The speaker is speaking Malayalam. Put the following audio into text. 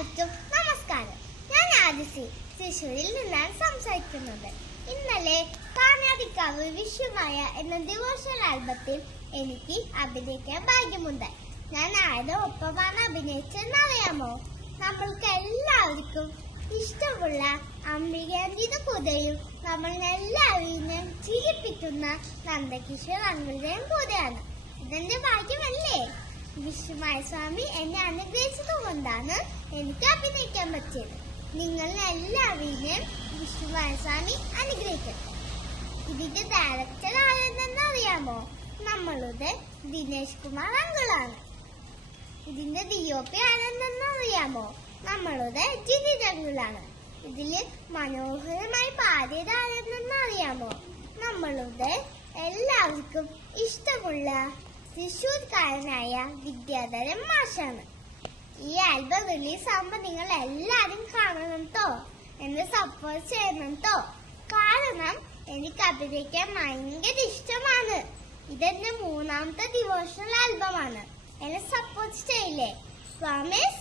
എല്ലാവർക്കും നമസ്കാരം. ഞാൻ ആദിസി തൃശ്ശൂരിൽ നിന്നാണ് സംസാരിക്കുന്നത്. ഇന്നലെ കാനാടിക്കാവ് വിഷുമായ എന്ന ഡിവോഷണൽ ആൽബത്തിൽ എനിക്ക് അഭിനയിക്കാൻ ഭാഗ്യമുണ്ടായി. ഞാൻ ആരുടെ ഒപ്പമാണ് അഭിനയിച്ചെന്നറിയാമോ? നമ്മൾക്ക് എല്ലാവർക്കും ഇഷ്ടമുള്ള അംബികാന്തിയുടെ കൂടെയും നമ്മളെല്ലാവരെയും ചിരിപ്പിക്കുന്ന നന്ദകിഷോർ അങ്കിളുടെയും കൂടെയാണ്. ഇതെന്റെ ഭാഗ്യമല്ലേ? വിഷ്ണുമായ സ്വാമി എന്നെ അനുഗ്രഹിച്ചതുകൊണ്ടാണ് എനിക്ക് അഭിനയിക്കാൻ പറ്റിയത്. നിങ്ങൾ എല്ലാവരെയും വിഷ്ണുമായ സ്വാമി അനുഗ്രഹിക്കട്ടെ. ഇതിന്റെ ഡയറക്ടർ ആരെന്ന് അറിയാമോ? നമ്മളുടെ ദിനേശ് കുമാർ അങ്കിളാണ്. ഇതിന്റെ DOP ആരെന്ന് അറിയാമോ? നമ്മളുടെ ജിനിത് അങ്കിളാണ്. ഇതില് മനോഹരമായി പാടിയത് ആരെന്ന് അറിയാമോ? നമ്മളുടെ എല്ലാവർക്കും ഇഷ്ടമുള്ള തൃശ്ശൂർക്കാരനായ വിദ്യാധരൻ മാഷാണ്. ഈ ആൽബം റിലീസ് ആകുമ്പോ നിങ്ങൾ എല്ലാരും കാണണം ട്ടോ, എന്നെ സപ്പോർട്ട് ചെയ്യണം ട്ടോ. കാരണം എനിക്ക് അഭിനയിക്കാൻ ഭയങ്കര ഇഷ്ടമാണ്. ഇതെന്റെ 3ാമത്തെ ഡിവോഷണൽ ആൽബമാണ്. എന്നെ സപ്പോർട്ട് ചെയ്യില്ലേ? പ്രോമിസ്?